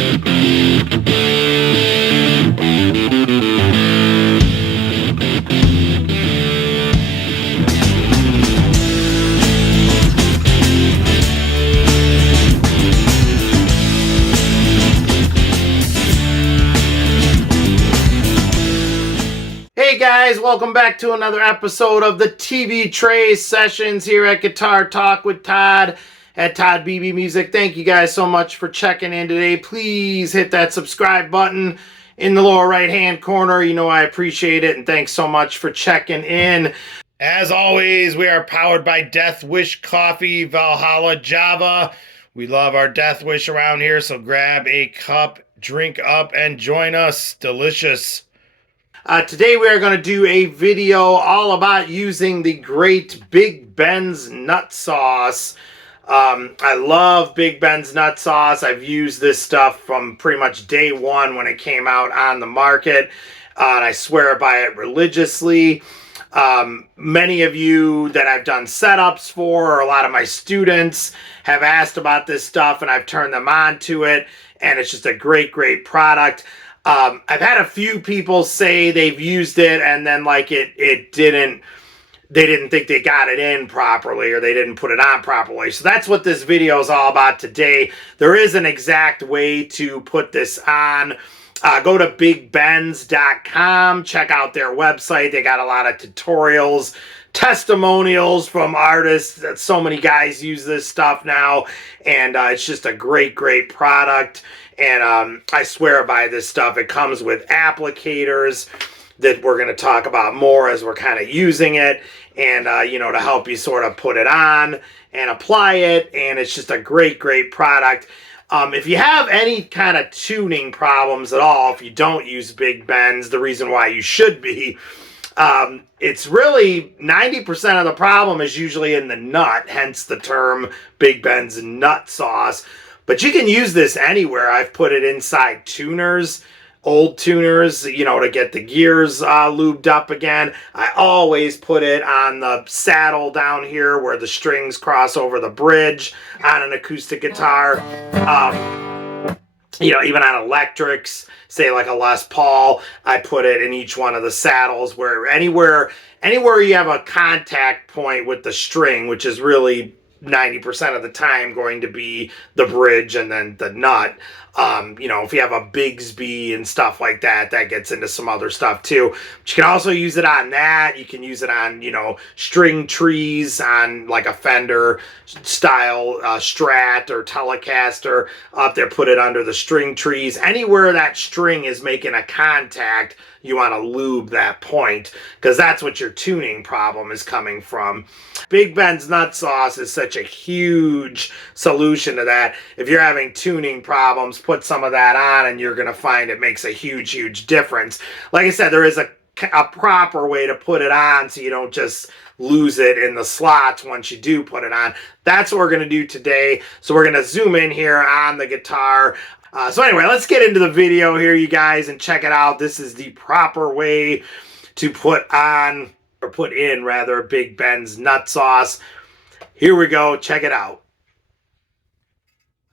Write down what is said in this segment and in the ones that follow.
Hey guys, welcome back to another episode of the TV Tray Sessions here at Guitar Talk with Todd at toddbeebemusic. Thank you guys so much for checking in today. Please hit that subscribe button in the lower right hand corner. You know I appreciate it, and thanks so much for checking in. As always, we are powered by Death Wish Coffee, Valhalla Java. We love our Death Wish around here, so grab a cup, drink up, and join us. Delicious. Today we are going to do a video all about using the great bigbensnutsauce. I love bigbensnutsauce. I've used this stuff from pretty much day one when it came out on the market, and I swear by it religiously. Many of you that I've done setups for, or a lot of my students, have asked about this stuff, and I've turned them on to it, and it's just a great product. I've had a few people say they've used it and then like they didn't think they got it in properly, or they didn't put it on properly. So that's what this video is all about today. There is an exact way to put this on. Go to bigbends.com, check out their website. They got a lot of tutorials, testimonials from artists. So many guys use this stuff now, and it's just a great product. And I swear by this stuff. It comes with applicators that we're going to talk about more as we're kind of using it, and you know, to help you sort of put it on and apply it. And it's just a great product. If you have any kind of tuning problems at all, if you don't use Big Bends, the reason why you should be, it's really 90% of the problem is usually in the nut, hence the term bigbensnutsauce. But you can use this anywhere. I've put it inside tuners, old tuners, you know, to get the gears lubed up again. I always put it on the saddle down here where the strings cross over the bridge on an acoustic guitar. You know, even on electrics, say like a Les Paul, I put it in each one of the saddles, where anywhere you have a contact point with the string, which is really 90% of the time going to be the bridge and then the nut. You know, if you have a Bigsby and stuff like that, that gets into some other stuff too. But you can also use it on that. You can use it on, you know, string trees on like a Fender style Strat or Telecaster. Up there, put it under the string trees. Anywhere that string is making a contact, you want to lube that point, because that's what your tuning problem is coming from. Bigbensnutsauce is such a huge solution to that. If you're having tuning problems, put some of that on and you're going to find it makes a huge difference. Like I said, there is a proper way to put it on so you don't just lose it in the slots once you do put it on. That's what we're going to do today. So we're going to zoom in here on the guitar. So anyway, let's get into the video here, you guys, and check it out. This is the proper way to put on, or put in rather, bigbensnutsauce. Here we go. Check it out.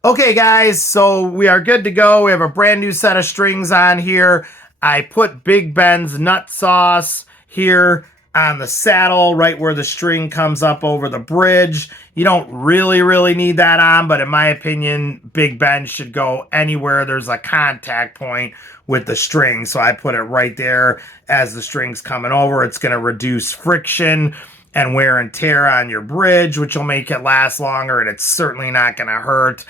Okay, guys, so we are good to go. We have a brand new set of strings on here. I put bigbensnutsauce here on the saddle, right where the string comes up over the bridge. You don't really need that on, but in my opinion, Big Ben should go anywhere there's a contact point with the string. So I put it right there as the string's coming over. It's going to reduce friction and wear and tear on your bridge, which will make it last longer, and it's certainly not going to hurt.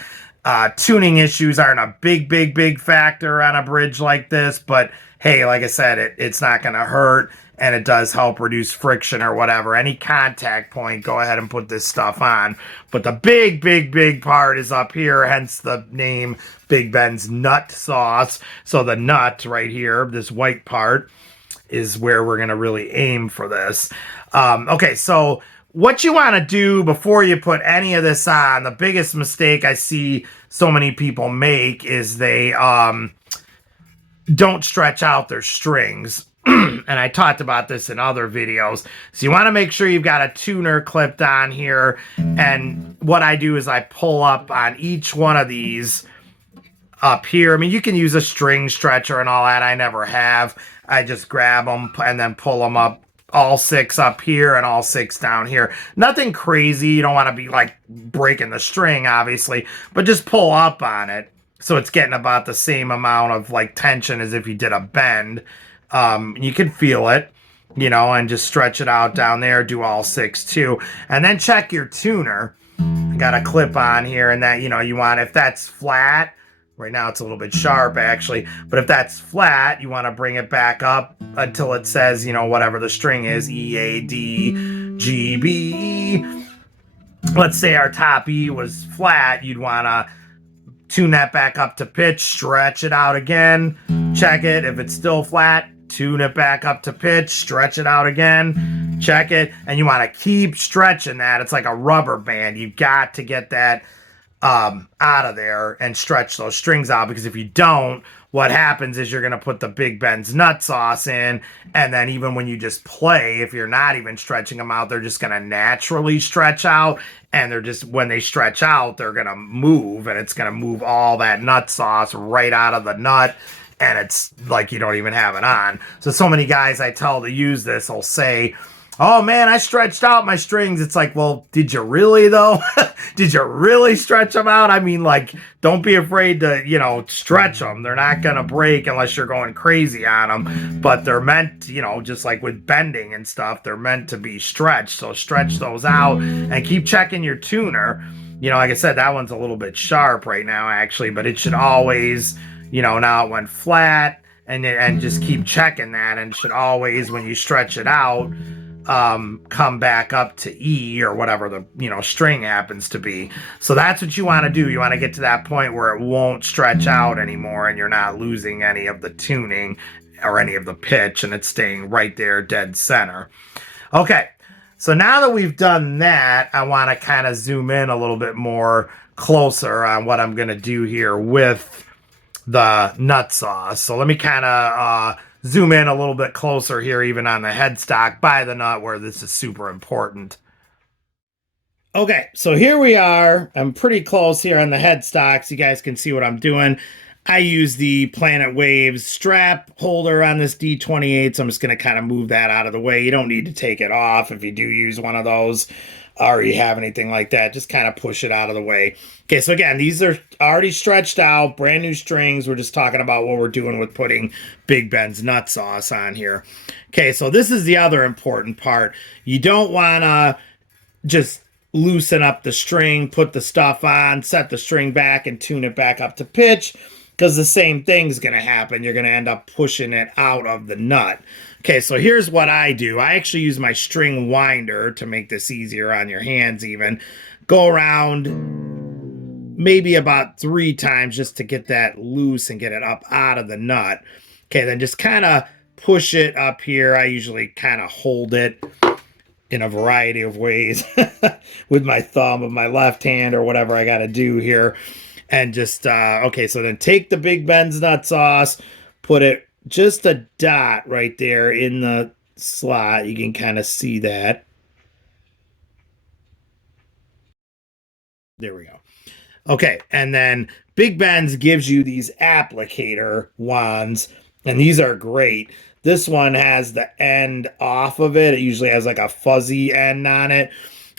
Tuning issues aren't a big factor on a bridge like this, but hey, like I said, it's not going to hurt, and it does help reduce friction or whatever. Any contact point, go ahead and put this stuff on. But the big part is up here, hence the name bigbensnutsauce. So the nut right here, this white part, is where we're going to really aim for this. Okay, so what you want to do before you put any of this on, the biggest mistake I see so many people make is they don't stretch out their strings. And I talked about this in other videos. So you want to make sure you've got a tuner clipped on here. And what I do is I pull up on each one of these up here. I mean, you can use a string stretcher and all that. I never have. I just grab them and then pull them up, all 6 up here and all 6 down here. Nothing crazy. You don't want to be like breaking the string, obviously, but just pull up on it so it's getting about the same amount of like tension as if you did a bend. You can feel it, you know, and just stretch it out down there. Do all 6 too, and then check your tuner. Got a clip on here, and that, you know, you want, if that's flat, right now it's a little bit sharp actually, but if that's flat, you want to bring it back up until it says, you know, whatever the string is, E, A, D, G, B, E. Let's say our top E was flat, you'd want to tune that back up to pitch, stretch it out again, check it. If it's still flat, tune it back up to pitch, stretch it out again, check it, and you want to keep stretching that. It's like a rubber band. You've got to get that out of there and stretch those strings out, because if you don't, what happens is you're going to put the Bigbends nutsauce in, and then even when you just play, if you're not even stretching them out, they're just going to naturally stretch out, and they're just, when they stretch out, they're going to move, and it's going to move all that nutsauce right out of the nut, and it's like you don't even have it on. So many guys I tell to use this will say, oh man, I stretched out my strings. It's like, well, did you really though? Did you really stretch them out? I mean, like, don't be afraid to, you know, stretch them. They're not going to break unless you're going crazy on them, but they're meant, you know, just like with bending and stuff, they're meant to be stretched. So stretch those out and keep checking your tuner. You know, like I said, that one's a little bit sharp right now actually, but it should always, you know, now it went flat, and just keep checking that, and should always, when you stretch it out, come back up to E or whatever the, you know, string happens to be. So that's what you want to do. You want to get to that point where it won't stretch out anymore and you're not losing any of the tuning or any of the pitch, and it's staying right there dead center. Okay, so now that we've done that, I want to kind of zoom in a little bit more closer on what I'm going to do here with the nut sauce. So let me kind of zoom in a little bit closer here, even on the headstock by the nut, where this is super important. Okay, so here we are. I'm pretty close here on the headstock, so you guys can see what I'm doing. I use the Planet Waves strap holder on this D28, so I'm just going to kind of move that out of the way. You don't need to take it off if you do use one of those, or you have anything like that. Just kind of push it out of the way. Okay, so again, these are already stretched out, brand new strings. We're just talking about what we're doing with putting Bigbends nutsauce on here. Okay, so this is the other important part. You don't want to just loosen up the string, put the stuff on, set the string back, and tune it back up to pitch, because the same thing's going to happen. You're going to end up pushing it out of the nut. Okay, so here's what I do. I actually use my string winder to make this easier on your hands even. Go around maybe about 3 times just to get that loose and get it up out of the nut. Okay, then just kind of push it up here. I usually kind of hold it in a variety of ways with my thumb of my left hand or whatever I got to do here. And just, okay, so then take the Bigbends nutsauce, put it just a dot right there in the slot. You can kind of see that. There we go. Okay, and then Bigbends gives you these applicator wands, and these are great. This one has the end off of it. It usually has like a fuzzy end on it.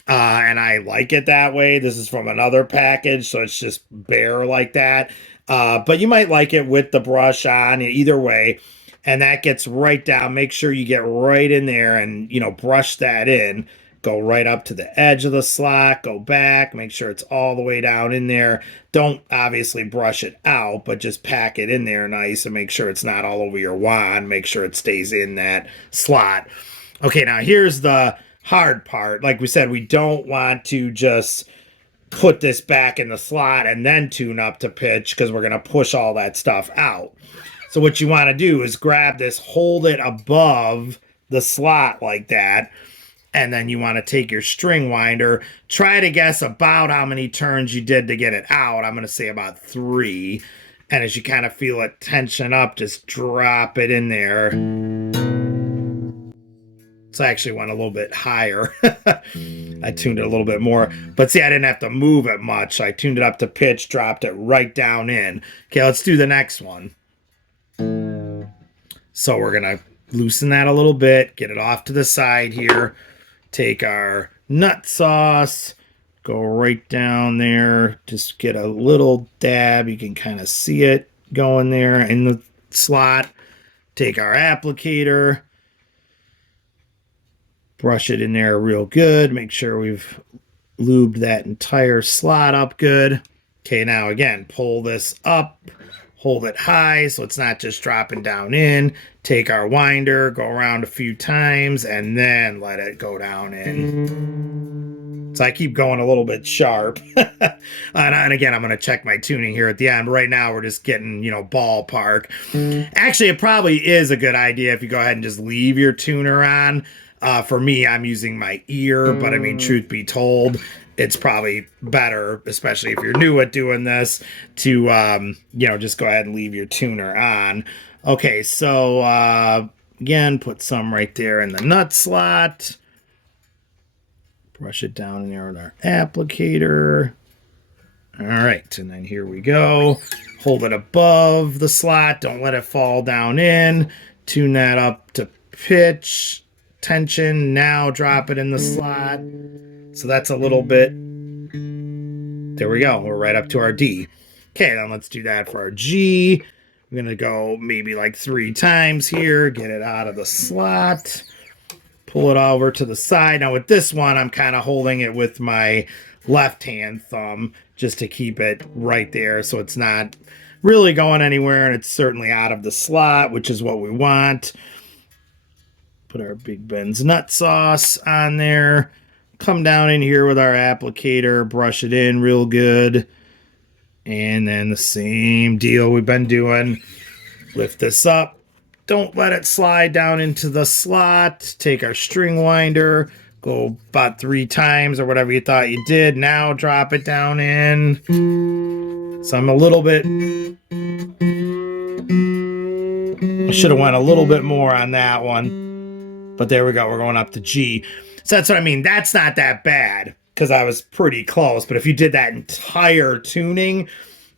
And I like it that way. This is from another package, so it's just bare like that. But you might like it with the brush on, either way. And that gets right down. Make sure you get right in there and, you know, brush that in. Go right up to the edge of the slot, go back, make sure it's all the way down in there. Don't obviously brush it out, but just pack it in there nice and make sure it's not all over your wand. Make sure it stays in that slot. Okay, now here's the hard part. Like we said, we don't want to just put this back in the slot and then tune up to pitch, because we're going to push all that stuff out. So what you want to do is grab this, hold it above the slot like that, and then you want to take your string winder, try to guess about how many turns you did to get it out. I'm going to say about 3. And as you kind of feel it tension up, just drop it in there. So I actually went a little bit higher. I tuned it a little bit more. But see, I didn't have to move it much. So I tuned it up to pitch, dropped it right down in. Okay, let's do the next one. So we're going to loosen that a little bit, get it off to the side here. Take our nut sauce, go right down there. Just get a little dab. You can kind of see it going there in the slot. Take our applicator. Brush it in there real good. Make sure we've lubed that entire slot up good. Okay, now again, pull this up, hold it high so it's not just dropping down in. Take our winder, go around a few times, and then let it go down in. So I keep going a little bit sharp. and again, I'm going to check my tuning here at the end. Right now, we're just getting, ballpark. Actually, it probably is a good idea if you go ahead and just leave your tuner on. For me, I'm using my ear, but I mean, truth be told, it's probably better, especially if you're new at doing this, to, just go ahead and leave your tuner on. Okay, so, again, put some right there in the nut slot. Brush it down in there with our applicator. All right, and then here we go. Hold it above the slot. Don't let it fall down in. Tune that up to pitch. Tension. Now drop it in the slot. So that's a little bit. There we go. We're right up to our D. Okay, then let's do that for our G. I'm going to go maybe like 3 times here. Get it out of the slot. Pull it over to the side. Now with this one, I'm kind of holding it with my left hand thumb just to keep it right there so it's not really going anywhere, and it's certainly out of the slot, which is what we want. Put our bigbensnutsauce on there. Come down in here with our applicator, brush it in real good. And then the same deal we've been doing. Lift this up. Don't let it slide down into the slot. Take our string winder. Go about 3 times or whatever you thought you did. Now drop it down in. So I'm a little bit... I should have went a little bit more on that one. But there we go. We're going up to G. So that's what I mean. That's not that bad because I was pretty close. But if you did that entire tuning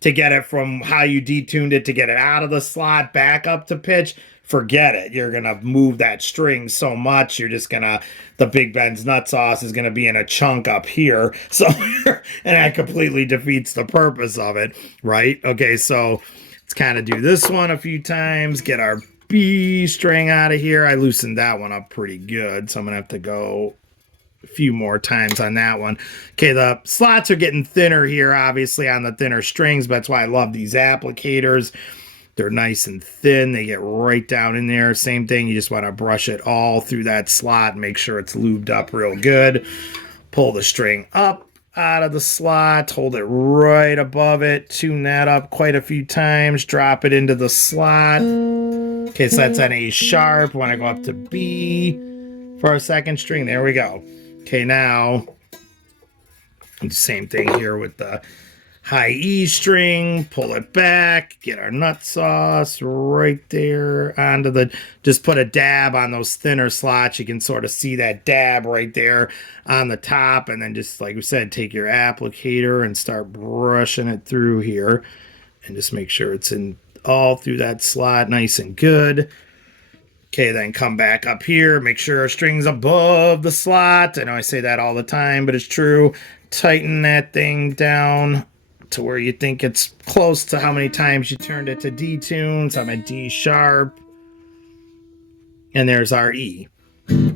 to get it from how you detuned it to get it out of the slot back up to pitch, forget it. You're going to move that string so much. You're just going to, the bigbensnutsauce is going to be in a chunk up here. So, and that completely defeats the purpose of it, right? Okay, so let's kind of do this one a few times. Get our B string out of here. I loosened that one up pretty good, so I'm gonna have to go a few more times on that one. Okay, the slots are getting thinner here, obviously on the thinner strings, but that's why I love these applicators. They're nice and thin. They get right down in there. Same thing, you just want to brush it all through that slot and make sure it's lubed up real good. Pull the string up out of the slot, hold it right above it, tune that up quite a few times, drop it into the slot. Okay, so that's an A sharp. Want to go up to B for our second string. There we go. Okay, now, same thing here with the high E string. Pull it back. Get our nut sauce right there onto the... Just put a dab on those thinner slots. You can sort of see that dab right there on the top. And then just, like we said, take your applicator and start brushing it through here. And just make sure it's in... all through that slot nice and good. Okay, then come back up here. Make sure our string's above the slot. I know I say that all the time, but it's true. Tighten that thing down to where you think it's close to how many times you turned it to D tune. So I'm at D sharp. And there's our E.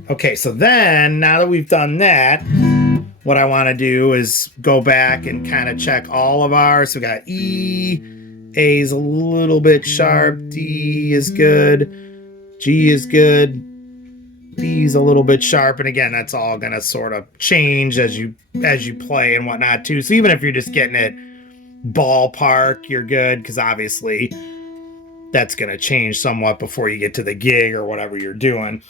Okay, so then, now that we've done that, what I want to do is go back and kind of check all of ours. So we got E, A is a little bit sharp, D is good, G is good, B is a little bit sharp, and again, that's all gonna sort of change as you play and whatnot too. So even if you're just getting it ballpark, you're good, because obviously that's gonna change somewhat before you get to the gig or whatever you're doing.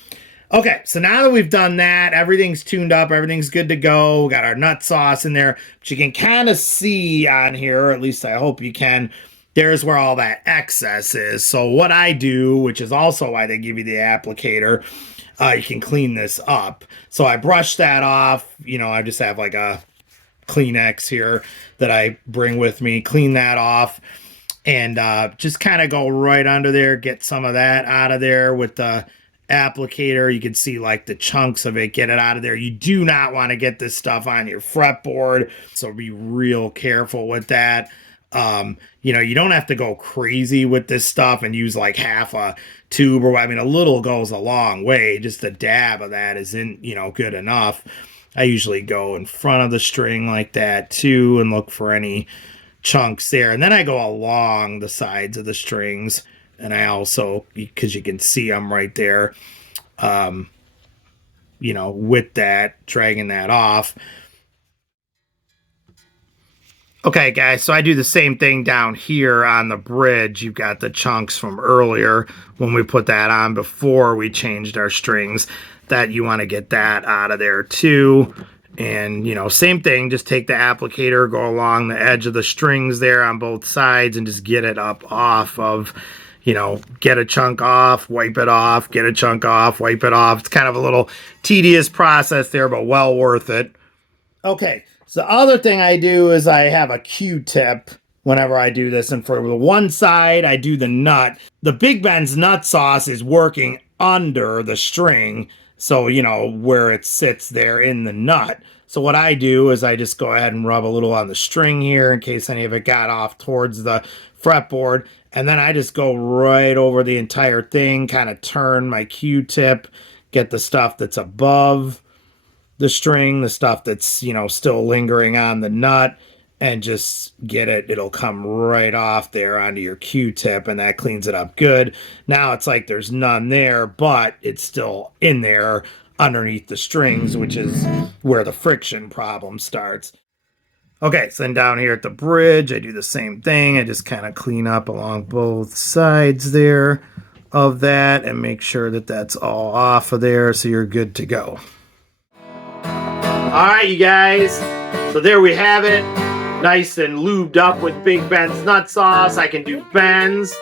Okay, so now that we've done that, everything's tuned up, everything's good to go. We got our nut sauce in there, but you can kind of see on here, or at least I hope you can, there's where all that excess is. So what I do, which is also why they give you the applicator, you can clean this up. So I brush that off. You know, I just have like a Kleenex here that I bring with me, clean that off, and just kind of go right under there, get some of that out of there with the applicator. You can see like the chunks of it, get it out of there. You do not want to get this stuff on your fretboard, so be real careful with that. You know, you don't have to go crazy with this stuff and use like half a tube, or I mean, a little goes a long way. Just a dab of that isn't, you know, good enough. I usually go in front of the string like that too and look for any chunks there. And then I go along the sides of the strings. And I also, because you can see them right there, you know, with that, dragging that off. Okay, guys, so I do the same thing down here on the bridge. You've got the chunks from earlier when we put that on before we changed our strings, that you want to get that out of there too. And, you know, same thing, just take the applicator, go along the edge of the strings there on both sides and just get it up off of, you know, get a chunk off, wipe it off, get a chunk off, wipe it off. It's kind of a little tedious process there, but well worth it. Okay. So the other thing I do is I have a Q-tip whenever I do this. And for the one side, I do the nut. The bigbensnutsauce is working under the string. So, you know, where it sits there in the nut. So what I do is I just go ahead and rub a little on the string here in case any of it got off towards the fretboard. And then I just go right over the entire thing, kind of turn my Q-tip, get the stuff that's above the string, the stuff that's, you know, still lingering on the nut, and just get it. It'll come right off there onto your Q-tip, and that cleans it up good. Now it's like there's none there, but it's still in there underneath the strings, which is where the friction problem starts. Okay, so then down here at the bridge, I do the same thing. I just kind of clean up along both sides there of that and make sure that that's all off of there, so you're good to go. All right, you guys, so there we have it. Nice and lubed up with bigbensnutsauce. I can do bends.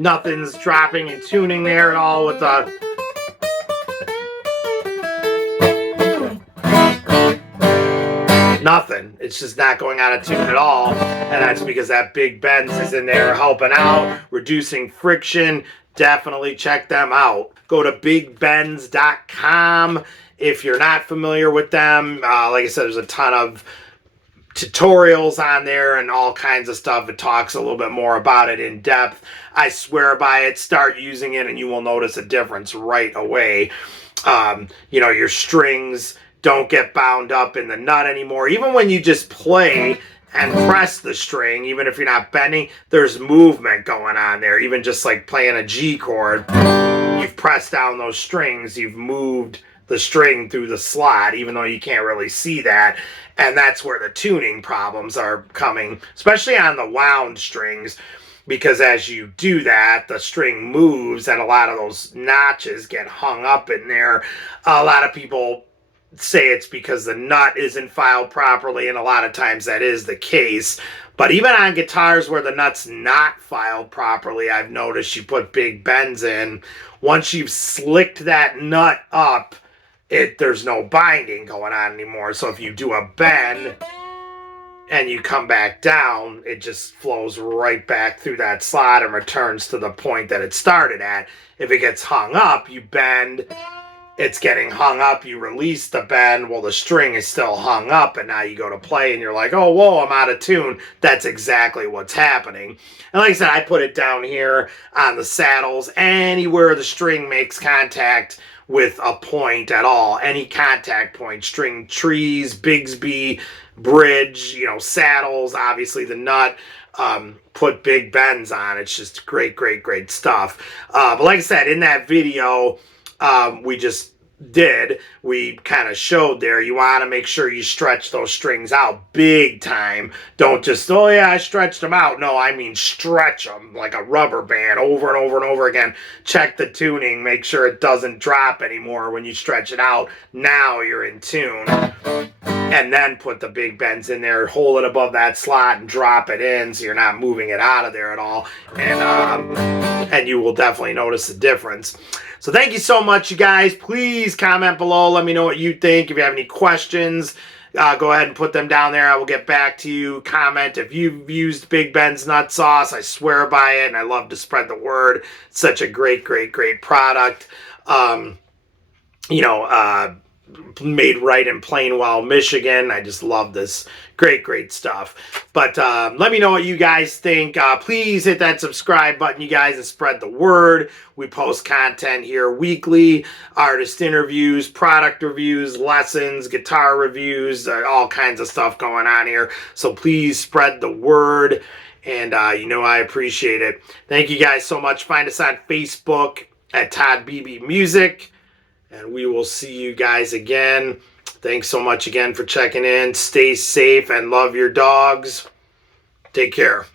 Nothing's dropping and tuning there at all with the... Nothing. It's just not going out of tune at all. And that's because that Big Bends is in there helping out, reducing friction. Definitely check them out. Go to bigbends.com if you're not familiar with them. Like I said, there's a ton of tutorials on there and all kinds of stuff. It talks a little bit more about it in depth. I swear by it. Start using it and you will notice a difference right away. You know, your strings don't get bound up in the nut anymore. Even when you just play and press the string, even if you're not bending, there's movement going on there. Even just like playing a G chord, you've pressed down those strings, you've moved the string through the slot, even though you can't really see that. And that's where the tuning problems are coming, especially on the wound strings, because as you do that, the string moves and a lot of those notches get hung up in there. A lot of people say it's because the nut isn't filed properly, and a lot of times that is the case. But even on guitars where the nut's not filed properly, I've noticed you put big bends in. Once you've slicked that nut up, there's no binding going on anymore. So if you do a bend and you come back down, it just flows right back through that slot and returns to the point that it started at. If it gets hung up, you bend, it's getting hung up, you release the bend, well, the string is still hung up, and now you go to play and you're like, oh, whoa, I'm out of tune. That's exactly what's happening. And like I said, I put it down here on the saddles, anywhere the string makes contact with a point at all, any contact point, string trees, Bigsby, bridge, you know, saddles, obviously the nut, put big bends on. It's just great, great, great stuff. But like I said, in that video, we just did, we kind of showed there, you want to make sure you stretch those strings out big time. Don't just, oh yeah, I stretched them out. No, I mean stretch them like a rubber band over and over and over again. Check the tuning, make sure it doesn't drop anymore when you stretch it out. Now you're in tune. And then put the big bends in there, hold it above that slot and drop it in so you're not moving it out of there at all. And you will definitely notice the difference. So thank you so much, you guys. Please comment below. Let me know what you think. If you have any questions, go ahead and put them down there. I will get back to you. Comment if you've used bigbensnutsauce. I swear by it, and I love to spread the word. It's such a great, great, great product. Made right in Plainwell, Michigan. I just love this. Great, great stuff. But let me know what you guys think. Please hit that subscribe button, you guys, and spread the word. We post content here weekly, artist interviews, product reviews, lessons, guitar reviews, all kinds of stuff going on here. So please spread the word, and I appreciate it. Thank you guys so much. Find us on Facebook at toddbeebemusic. And we will see you guys again. Thanks so much again for checking in. Stay safe and love your dogs. Take care.